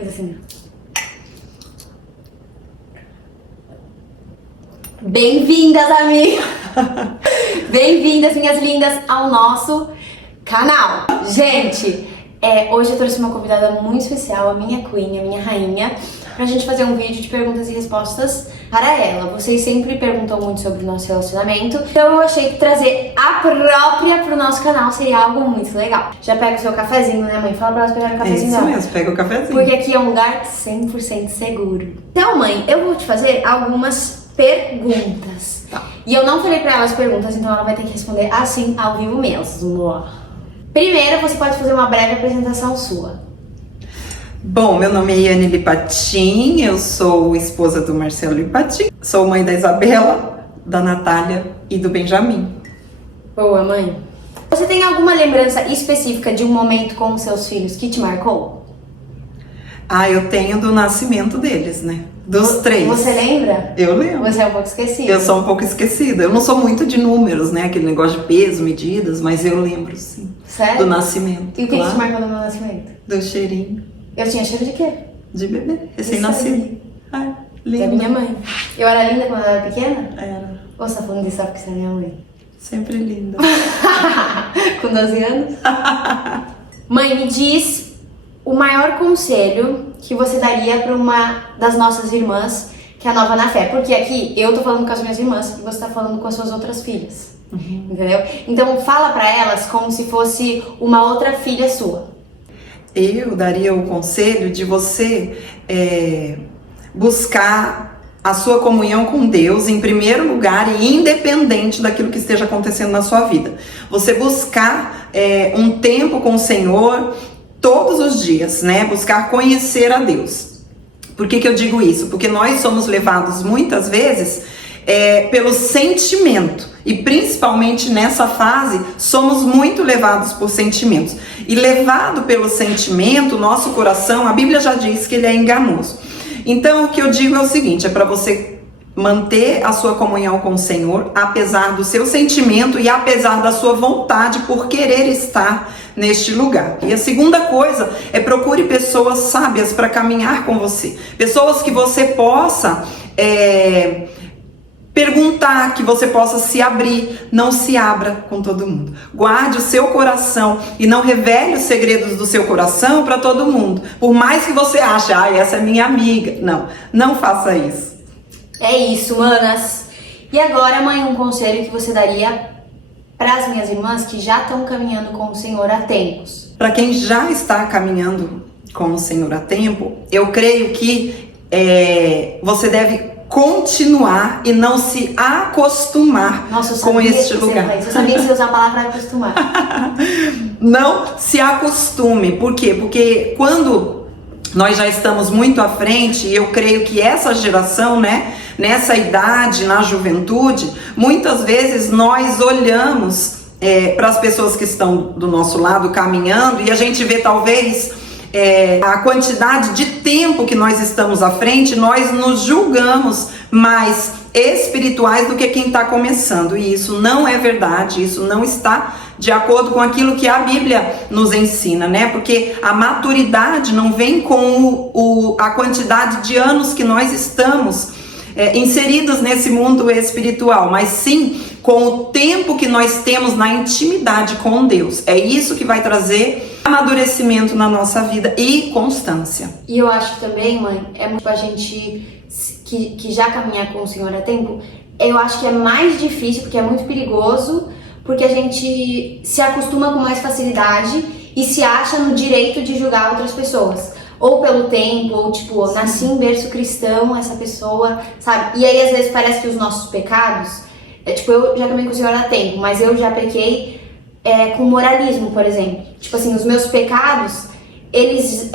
Faz assim. Bem-vindas, amigas! Bem-vindas, minhas lindas, ao nosso canal. Gente, hoje eu trouxe uma convidada muito especial, a minha queen, a minha rainha, pra gente fazer um vídeo de perguntas e respostas para ela. Vocês sempre perguntam muito sobre o nosso relacionamento, então eu achei que trazer a própria pro nosso canal seria algo muito legal. Já pega o seu cafezinho, né, mãe? Fala pra elas pegarem o cafezinho. Isso mesmo, pega o cafezinho. Porque aqui é um lugar 100% seguro. Então, mãe, eu vou te fazer algumas perguntas. Tá. E eu não falei pra ela as perguntas, então ela vai ter que responder assim, ao vivo mesmo. Primeiro, você pode fazer uma breve apresentação sua. Bom, meu nome é Yane Lipatin, eu sou esposa do Marcelo Lipatin, sou mãe da Isabela, da Natália e do Benjamin. Boa, mãe. Você tem alguma lembrança específica de um momento com os seus filhos que te marcou? Eu tenho do nascimento deles, né? Dos 3. Você lembra? Eu lembro. Você é um pouco esquecida. Eu sou um pouco esquecida. Eu não sou muito de números, né? Aquele negócio de peso, medidas, mas eu lembro, sim. Sério? Do nascimento. E o que claro. te marcou no meu nascimento? Do cheirinho. Eu tinha cheiro de quê? De bebê, recém-nascido. Ai, linda. Da minha mãe. Eu era linda quando eu era pequena? Era. Ou você tá falando disso só porque você é minha mãe? Sempre linda. Com 12 anos? Mãe, me diz o maior conselho que você daria para uma das nossas irmãs que é nova na fé. Porque aqui eu tô falando com as minhas irmãs e você tá falando com as suas outras filhas. Entendeu? Então fala pra elas como se fosse uma outra filha sua. Eu daria o conselho de você buscar a sua comunhão com Deus em primeiro lugar e independente daquilo que esteja acontecendo na sua vida. Você buscar um tempo com o Senhor todos os dias, né? Buscar conhecer a Deus. Por que eu digo isso? Porque nós somos levados muitas vezes pelo sentimento. E principalmente nessa fase, somos muito levados por sentimentos. E levado pelo sentimento, nosso coração, a Bíblia já diz que ele é enganoso. Então o que eu digo é o seguinte, é para você manter a sua comunhão com o Senhor, apesar do seu sentimento e apesar da sua vontade por querer estar neste lugar. E a segunda coisa é procure pessoas sábias para caminhar com você. Pessoas que você possa perguntar, que você possa se abrir, não se abra com todo mundo. Guarde o seu coração e não revele os segredos do seu coração para todo mundo. Por mais que você ache, essa é minha amiga. Não faça isso. É isso, manas. E agora, mãe, um conselho que você daria para as minhas irmãs que já estão caminhando com o Senhor há tempos? Para quem já está caminhando com o Senhor há tempo, eu creio que você deve continuar e não se acostumar com este lugar. Eu sabia que você usar a palavra acostumar. Não se acostume. Por quê? Porque quando nós já estamos muito à frente, eu creio que essa geração, né, nessa idade, na juventude, muitas vezes nós olhamos para as pessoas que estão do nosso lado caminhando e a gente vê talvez a quantidade de tempo que nós estamos à frente, nós nos julgamos mais espirituais do que quem está começando, e isso não é verdade, isso não está de acordo com aquilo que a Bíblia nos ensina, né? Porque a maturidade não vem com a quantidade de anos que nós estamos inseridos nesse mundo espiritual, mas sim com o tempo que nós temos na intimidade com Deus. É isso que vai trazer amadurecimento na nossa vida e constância. E eu acho que também, mãe, é muito a gente que já caminha com o Senhor há tempo, eu acho que é mais difícil, porque é muito perigoso, porque a gente se acostuma com mais facilidade e se acha no direito de julgar outras pessoas. Ou pelo tempo, ou tipo, nasci em berço cristão, essa pessoa, sabe? E aí às vezes parece que os nossos pecados, tipo, eu já caminhei com o Senhor há tempo, mas eu já pequei com moralismo, por exemplo. Tipo assim, os meus pecados, eles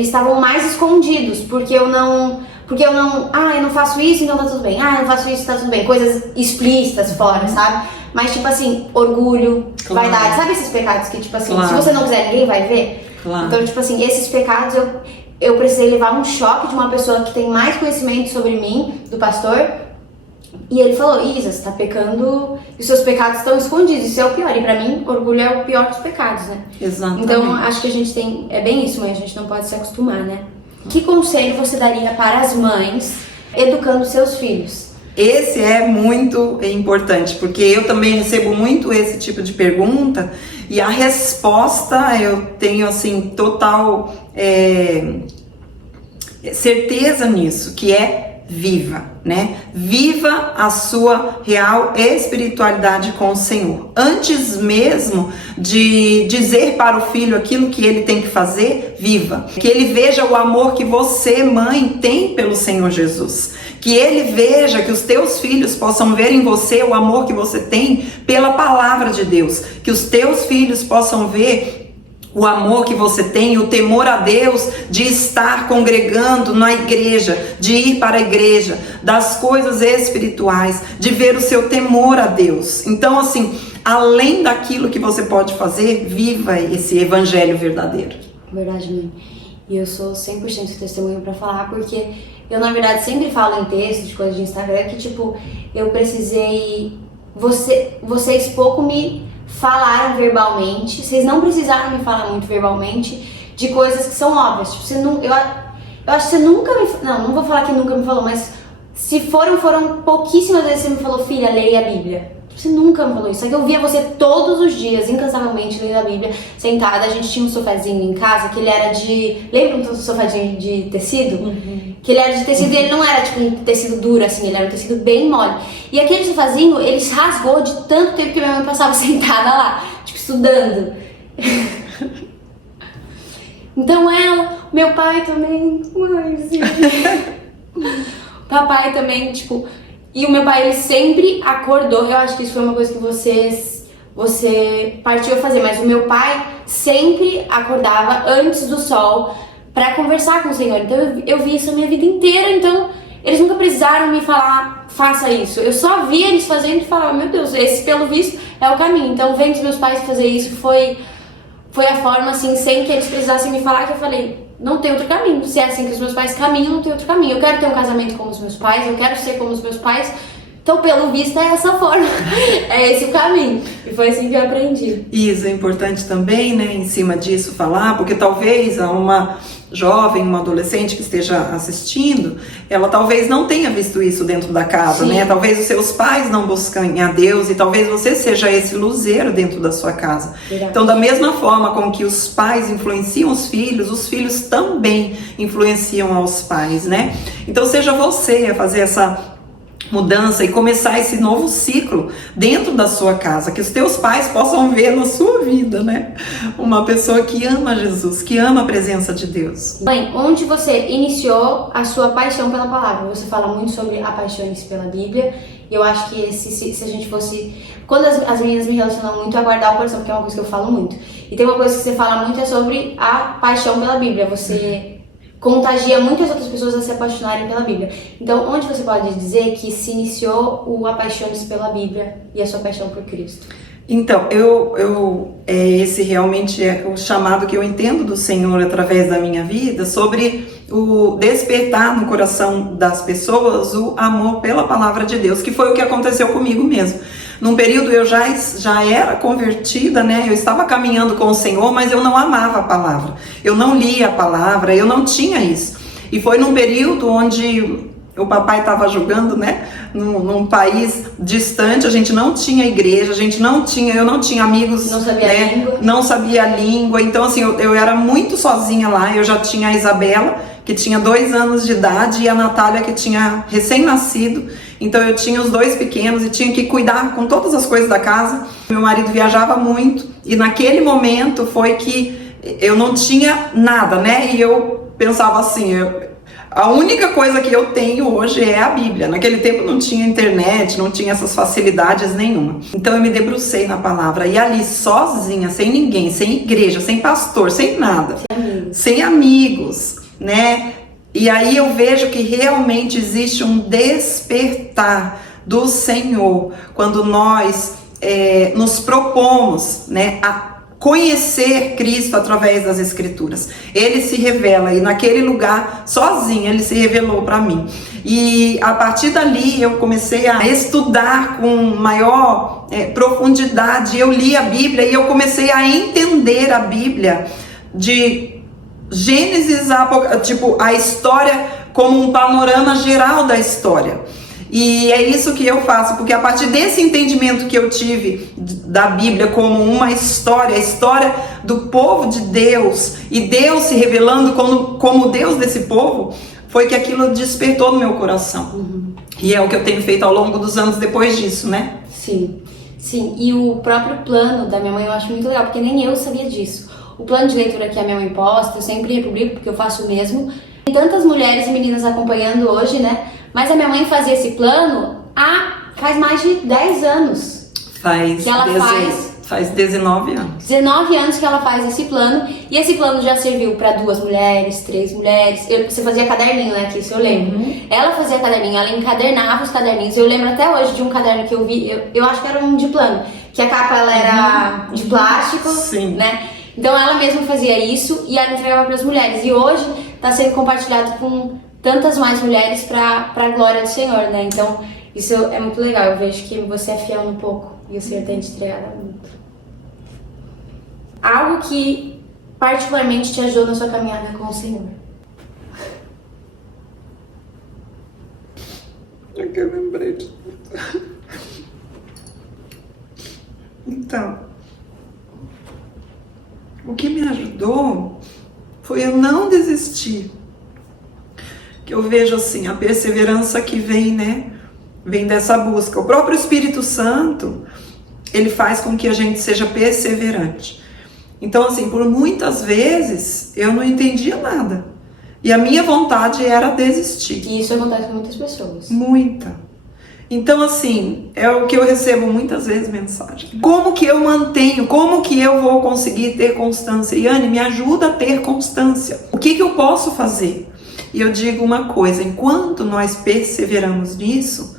estavam mais escondidos, porque eu não, eu não faço isso, então tá tudo bem. Eu não faço isso, tá tudo bem. Coisas explícitas fora, sabe? Mas tipo assim, orgulho, claro, vaidade, sabe esses pecados que tipo assim, claro, se você não quiser, ninguém vai ver? Claro. Então, tipo assim, esses pecados eu precisei levar um choque de uma pessoa que tem mais conhecimento sobre mim, do pastor. E ele falou, Isa, você tá pecando e os seus pecados estão escondidos, isso é o pior. E pra mim, orgulho é o pior dos pecados, né? Exatamente. Então, acho que a gente tem, é bem isso, mas a gente não pode se acostumar, né? Que conselho você daria para as mães educando seus filhos? Esse é muito importante, porque eu também recebo muito esse tipo de pergunta e a resposta eu tenho assim total certeza nisso, que é viva, né? Viva a sua real espiritualidade com o Senhor. Antes mesmo de dizer para o filho aquilo que ele tem que fazer, viva. Que ele veja o amor que você, mãe, tem pelo Senhor Jesus. Que ele veja, que os teus filhos possam ver em você o amor que você tem pela palavra de Deus. Que os teus filhos possam ver o amor que você tem, o temor a Deus de estar congregando na igreja, de ir para a igreja, das coisas espirituais, de ver o seu temor a Deus. Então, assim, além daquilo que você pode fazer, viva esse evangelho verdadeiro. Verdade, mãe. E eu sou 100% testemunho pra falar, porque eu, na verdade, sempre falo em textos, de coisas de Instagram, que, tipo, eu precisei... Vocês pouco me falaram verbalmente, vocês não precisaram me falar muito verbalmente de coisas que são óbvias. Tipo, eu acho que você nunca me... Não vou falar que nunca me falou, mas se foram pouquíssimas vezes que você me falou, filha, leia a Bíblia. Você nunca me falou isso. Só que eu via você todos os dias, incansavelmente, lendo a Bíblia, sentada. A gente tinha um sofazinho em casa, que ele era de... Lembra um sofazinho de tecido? Uhum. Que ele era de tecido e ele não era, tipo, um tecido duro, assim. Ele era um tecido bem mole. E aquele sofazinho, ele se rasgou de tanto tempo que minha mãe passava sentada lá, tipo, estudando. Então meu pai também... Mãezinha. Papai também, tipo... E o meu pai, ele sempre acordou, eu acho que isso foi uma coisa que você partiu a fazer, mas o meu pai sempre acordava antes do sol pra conversar com o Senhor. Então eu vi isso a minha vida inteira, então eles nunca precisaram me falar, faça isso. Eu só via eles fazendo e falava, meu Deus, esse pelo visto é o caminho. Então vendo os meus pais fazer isso foi a forma, assim, sem que eles precisassem me falar, que eu falei... Não tem outro caminho. Se é assim que os meus pais caminham, não tem outro caminho. Eu quero ter um casamento como os meus pais, eu quero ser como os meus pais. Então, pelo visto, é essa forma. É esse o caminho. E foi assim que eu aprendi. Isso é importante também, né, em cima disso falar, porque talvez uma jovem, uma adolescente que esteja assistindo, ela talvez não tenha visto isso dentro da casa, né? Talvez os seus pais não busquem a Deus e talvez você seja esse luzeiro dentro da sua casa. Verdade. Então, da mesma forma com que os pais influenciam os filhos também influenciam aos pais, né? Então, seja você a fazer essa mudança e começar esse novo ciclo dentro da sua casa, que os teus pais possam ver na sua vida, né? Uma pessoa que ama Jesus, que ama a presença de Deus. Mãe, onde você iniciou a sua paixão pela palavra? Você fala muito sobre apaixone-se pela Bíblia, e eu acho que se a gente fosse... Quando as meninas me relacionam muito a guardar o coração, porque é uma coisa que eu falo muito. E tem uma coisa que você fala muito, é sobre a paixão pela Bíblia. Você contagia muitas outras pessoas a se apaixonarem pela Bíblia. Então, onde você pode dizer que se iniciou o apaixone-se pela Bíblia e a sua paixão por Cristo? Então, esse realmente é o chamado que eu entendo do Senhor através da minha vida, sobre o despertar no coração das pessoas o amor pela palavra de Deus, que foi o que aconteceu comigo mesmo. Num período eu já era convertida, né? Eu estava caminhando com o Senhor, mas eu não amava a palavra. Eu não lia a palavra, eu não tinha isso. E foi num período onde o papai estava jogando, né? Num país distante, a gente não tinha igreja, eu não tinha amigos. Não sabia, né? A língua. Não sabia a língua. Então, assim, eu era muito sozinha lá. Eu já tinha a Isabela, que tinha 2 anos de idade, e a Natália, que tinha recém-nascido. Então eu tinha os 2 pequenos e tinha que cuidar com todas as coisas da casa. Meu marido viajava muito e naquele momento foi que eu não tinha nada, né? E eu pensava assim, a única coisa que eu tenho hoje é a Bíblia. Naquele tempo não tinha internet, não tinha essas facilidades nenhuma. Então eu me debrucei na palavra e ali sozinha, sem ninguém, sem igreja, sem pastor, sem nada, sem amigos, né? E aí eu vejo que realmente existe um despertar do Senhor quando nós nos propomos, né, a conhecer Cristo através das Escrituras. Ele se revela e naquele lugar, sozinho, ele se revelou para mim. E a partir dali eu comecei a estudar com maior profundidade. Eu li a Bíblia e eu comecei a entender a Bíblia Gênesis, tipo, a história como um panorama geral da história. E é isso que eu faço, porque a partir desse entendimento que eu tive da Bíblia como uma história, a história do povo de Deus, e Deus se revelando como Deus desse povo, foi que aquilo despertou no meu coração. E é o que eu tenho feito ao longo dos anos depois disso, né? Sim, sim. E o próprio plano da minha mãe eu acho muito legal, porque nem eu sabia disso. O plano de leitura que a minha mãe posta, eu sempre republico, porque eu faço o mesmo. Tem tantas mulheres e meninas acompanhando hoje, né? Mas a minha mãe fazia esse plano faz mais de 10 anos. Faz 19 anos. 19 anos que ela faz esse plano. E esse plano já serviu para 2 mulheres, 3 mulheres. Você fazia caderninho, né? Que isso eu lembro. Ela fazia caderninho, ela encadernava os caderninhos. Eu lembro até hoje de um caderno que eu vi, eu acho que era um de plano, que a capa ela era de plástico, sim, né? Então ela mesma fazia isso e ela entregava para as mulheres. E hoje está sendo compartilhado com tantas mais mulheres para a glória do Senhor, né? Então isso é muito legal. Eu vejo que você é fiel no pouco e o Senhor tem te entregado muito. Algo que particularmente te ajudou na sua caminhada com o Senhor. É que eu lembrei de tudo. Então, o que me ajudou foi eu não desistir. Que eu vejo assim, a perseverança que vem, né? Vem dessa busca. O próprio Espírito Santo, ele faz com que a gente seja perseverante. Então, assim, por muitas vezes eu não entendia nada. E a minha vontade era desistir. E isso acontece com muitas pessoas. Muita. Então, assim, é o que eu recebo muitas vezes mensagem. Como que eu mantenho? Como que eu vou conseguir ter constância? Yane, me ajuda a ter constância. O que eu posso fazer? E eu digo uma coisa, enquanto nós perseveramos nisso,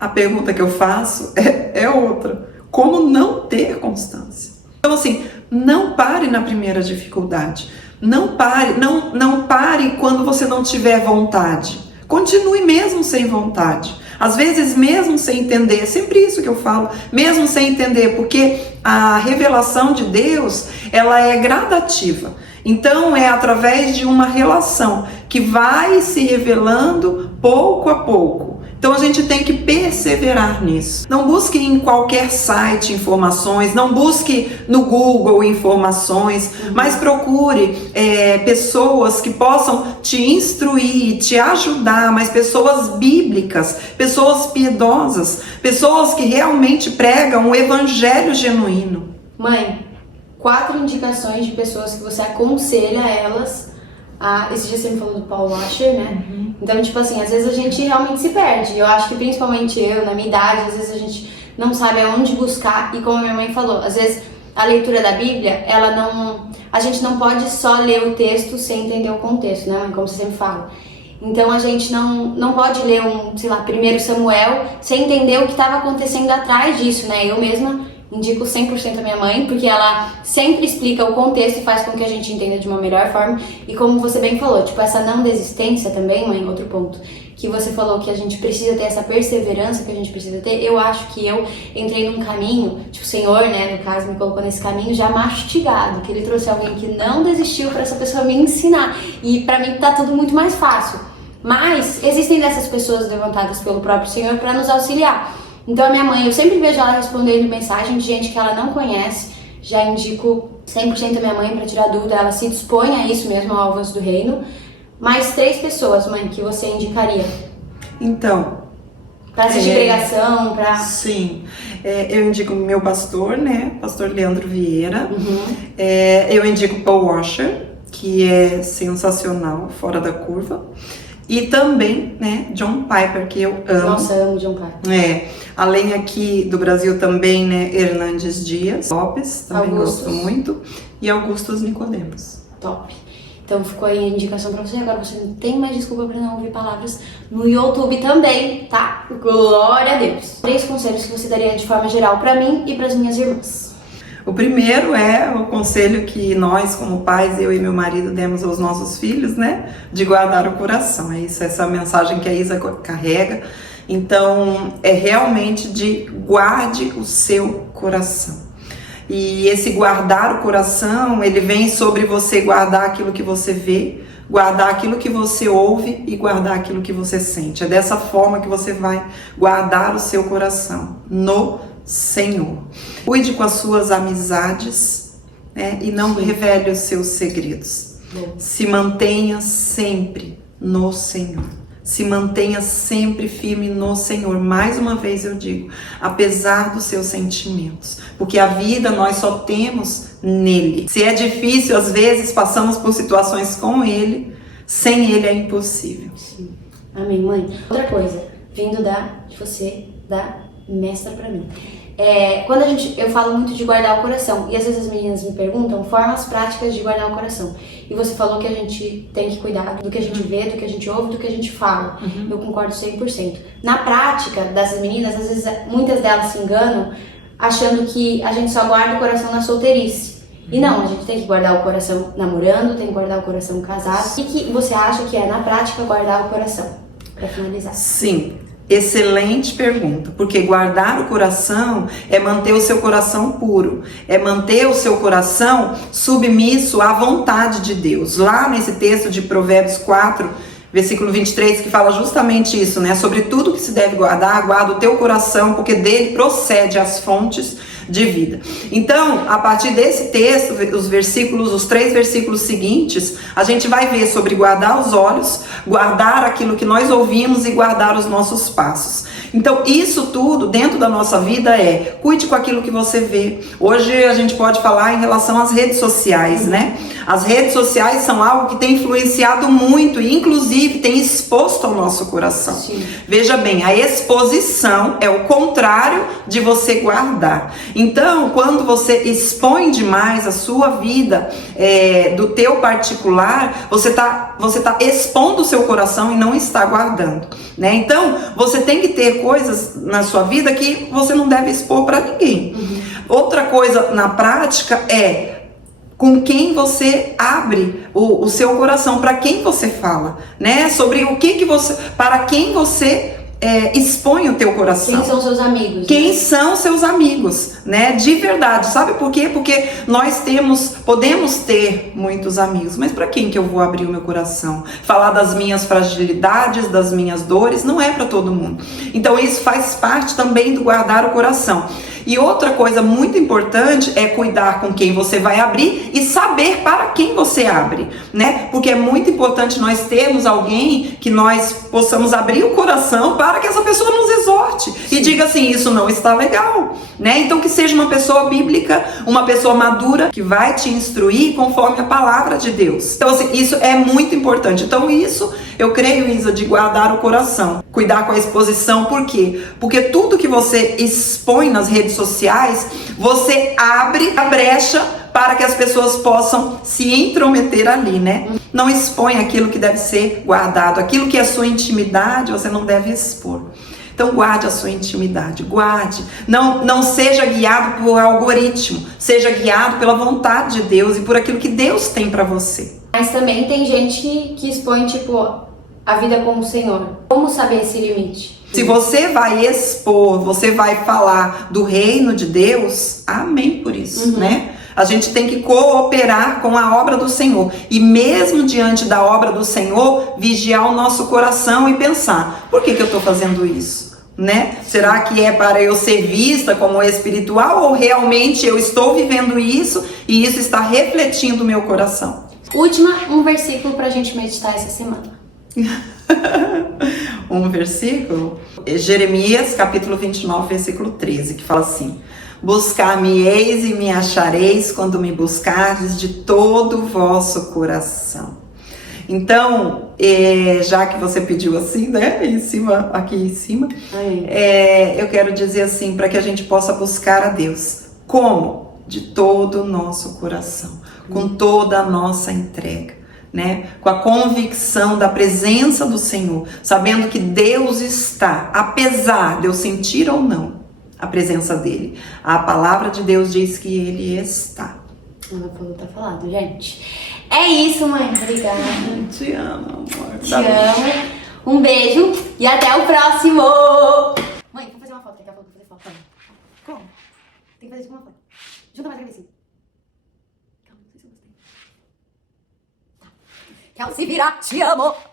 a pergunta que eu faço é outra. Como não ter constância? Então, assim, não pare na primeira dificuldade. Não pare quando você não tiver vontade. Continue mesmo sem vontade. Às vezes mesmo sem entender, é sempre isso que eu falo, mesmo sem entender, porque a revelação de Deus, ela é gradativa. Então é através de uma relação que vai se revelando pouco a pouco. Então a gente tem que perseverar nisso. Não busque em qualquer site informações, não busque no Google informações, mas procure pessoas que possam te instruir, te ajudar, mas pessoas bíblicas, pessoas piedosas, pessoas que realmente pregam o evangelho genuíno. Mãe, 4 indicações de pessoas que você aconselha elas esse dia você me falou do Paul Washer, né? Então, tipo assim, às vezes a gente realmente se perde. Eu acho que principalmente eu, na minha idade, às vezes a gente não sabe aonde buscar. E como a minha mãe falou, às vezes a leitura da Bíblia, a gente não pode só ler o texto sem entender o contexto, né, mãe? Como você sempre fala. Então a gente não pode ler 1 Samuel sem entender o que estava acontecendo atrás disso, né? Eu mesma indico 100% a minha mãe, porque ela sempre explica o contexto e faz com que a gente entenda de uma melhor forma. E como você bem falou, tipo, essa não desistência também, mãe, outro ponto, que você falou que a gente precisa ter essa perseverança que a gente precisa ter. Eu acho que eu entrei num caminho, tipo, o Senhor, né, no caso, me colocou nesse caminho já mastigado, que ele trouxe alguém que não desistiu para essa pessoa me ensinar. E pra mim tá tudo muito mais fácil. Mas existem dessas pessoas levantadas pelo próprio Senhor para nos auxiliar. Então a minha mãe, eu sempre vejo ela respondendo mensagem de gente que ela não conhece. Já indico 100% a minha mãe para tirar dúvida, ela se dispõe a isso mesmo, ao avanço do reino. Mais 3 pessoas, mãe, que você indicaria? Então, para assistir pregação, para... Sim, eu indico meu pastor, né, pastor Leandro Vieira. Eu indico Paul Washer, que é sensacional, fora da curva. E também, né, John Piper, que eu amo. Nossa, eu amo John Piper. Além aqui do Brasil também, né, Hernandes Dias Lopes, também Augustus. Gosto muito. E Augustus Nicodemos. Top. Então ficou aí a indicação pra você. Agora você não tem mais desculpa pra não ouvir palavras no YouTube também, tá? Glória a Deus. 3 conselhos que você daria de forma geral pra mim e pras minhas irmãs. O primeiro é o conselho que nós, como pais, eu e meu marido, demos aos nossos filhos, né? De guardar o coração. É isso, essa mensagem que a Isa carrega. Então, é realmente de guarde o seu coração. E esse guardar o coração, ele vem sobre você guardar aquilo que você vê, guardar aquilo que você ouve e guardar aquilo que você sente. É dessa forma que você vai guardar o seu coração no Senhor. Cuide com as suas amizades, né? E não revele os seus segredos. Se mantenha sempre no Senhor. Se mantenha sempre firme no Senhor. Mais uma vez eu digo, apesar dos seus sentimentos, porque a vida nós só temos nele. Se é difícil, às vezes passamos por situações com ele, sem ele é impossível. Sim. Amém, mãe. Outra coisa, vindo de você, da mestra pra mim. Quando eu falo muito de guardar o coração, e às vezes as meninas me perguntam formas práticas de guardar o coração. E você falou que a gente tem que cuidar do que a gente vê, do que a gente ouve, do que a gente fala. Eu concordo 100%. Na prática dessas meninas, às vezes muitas delas se enganam achando que a gente só guarda o coração na solteirice. E não, a gente tem que guardar o coração namorando, tem que guardar o coração casado. O que você acha que é, na prática, guardar o coração? Pra finalizar. Sim. Excelente pergunta, porque guardar o coração é manter o seu coração puro, é manter o seu coração submisso à vontade de Deus. Lá nesse texto de Provérbios 4, versículo 23, que fala justamente isso, né? Sobre tudo que se deve guardar, guarda o teu coração, porque dele procede as fontes de vida. Então, a partir desse texto, os 3 versículos seguintes, a gente vai ver sobre guardar os olhos, guardar aquilo que nós ouvimos e guardar os nossos passos. Então, isso tudo dentro da nossa vida cuide com aquilo que você vê. Hoje a gente pode falar em relação às redes sociais, né? As redes sociais são algo que tem influenciado muito e inclusive tem exposto ao nosso coração. Sim. Veja bem, a exposição é o contrário de você guardar. Então, quando você expõe demais a sua vida do teu particular, você tá expondo o seu coração e não está guardando, né? Então, você tem que ter coisas na sua vida que você não deve expor para ninguém. Outra coisa na prática com quem você abre o seu coração, para quem você fala, né? Sobre o que você, para quem você expõe o teu coração. Quem são seus amigos? Quem são seus amigos, né? De verdade. Sabe por quê? Porque nós podemos ter muitos amigos, mas para quem que eu vou abrir o meu coração? Falar das minhas fragilidades, das minhas dores, não é para todo mundo. Então isso faz parte também do guardar o coração. E outra coisa muito importante é cuidar com quem você vai abrir e saber para quem você abre, né? Porque é muito importante nós termos alguém que nós possamos abrir o coração para que essa pessoa nos exorte. Sim. E diga assim, isso não está legal, né? Então que seja uma pessoa bíblica, uma pessoa madura que vai te instruir conforme a palavra de Deus. Então assim, isso é muito importante. Então isso, eu creio, Isa, de guardar o coração, cuidar com a exposição. Por quê? Porque tudo que você expõe nas redes sociais, você abre a brecha para que as pessoas possam se intrometer ali, né? Não expõe aquilo que deve ser guardado, aquilo que é sua intimidade, você não deve expor. Então guarde a sua intimidade, guarde. Não seja guiado por algoritmo, seja guiado pela vontade de Deus e por aquilo que Deus tem para você. Mas também tem gente que expõe, a vida com o Senhor. Como saber esse limite? Se você vai expor, você vai falar do reino de Deus, amém por isso, né? A gente tem que cooperar com a obra do Senhor. E mesmo diante da obra do Senhor, vigiar o nosso coração e pensar, por que eu estou fazendo isso? Né? Será que é para eu ser vista como espiritual ou realmente eu estou vivendo isso e isso está refletindo o meu coração? Um versículo para a gente meditar essa semana. Um versículo, Jeremias capítulo 29, versículo 13, que fala assim: buscar-me-eis e me achareis quando me buscardes de todo o vosso coração. Então, já que você pediu assim, né, aqui em cima, eu quero dizer assim, para que a gente possa buscar a Deus. Como? De todo o nosso coração, com toda a nossa entrega. Né? Com a convicção da presença do Senhor, sabendo que Deus está, apesar de eu sentir ou não a presença dele. A palavra de Deus diz que ele está. Tá falado, gente. É isso, mãe. Obrigada. Te amo, amor. Te amo. Um beijo e até o próximo. Mãe, vou fazer uma foto. Daqui a pouco vou fazer foto. Como? Tem que fazer isso com uma foto. Junta mais a cabecinha. Calma, não sei se eu gostei. Quer se virar, te amo!